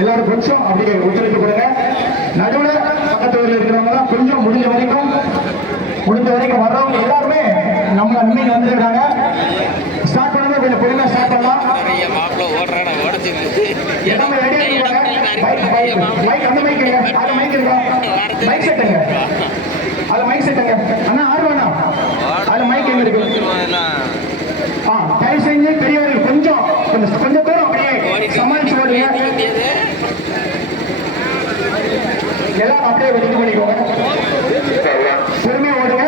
எல்லாரும் கொஞ்சம் அப்படியே ஒத்துழைப்பு கொடுங்க. நடுவில் பக்கத்து ஊரில் இருக்கிறவங்க தான் கொஞ்சம் முடிஞ்ச வரைக்கும் வர்றவங்க எல்லாருமே நம்ம இன்னைக்கு வந்துருக்காங்க. ஸ்டார்ட் பண்ணவே கொஞ்சம் பொறுமையா ஸ்டார்ட் பண்ணலாம். எல்லாமே ரெடியா இருக்காங்க. மைக் அந்த மைக் இல்லைங்க, அது மைக் இருக்கா? மைக் செட்டுங்க, அது மைக் செட்டுங்க. அண்ணா ஆர்வண்ணா அது மைக் எங்க இருக்கு? தயவு செஞ்சு பெரியவர்கள் கொஞ்சம் கொஞ்சம் பேரும் அப்படியே சமாளிச்சு ஓடுங்க. எல்லாரும் அப்படியே இது பண்ணிக்கோங்க, பொறுமையா ஓடுங்க.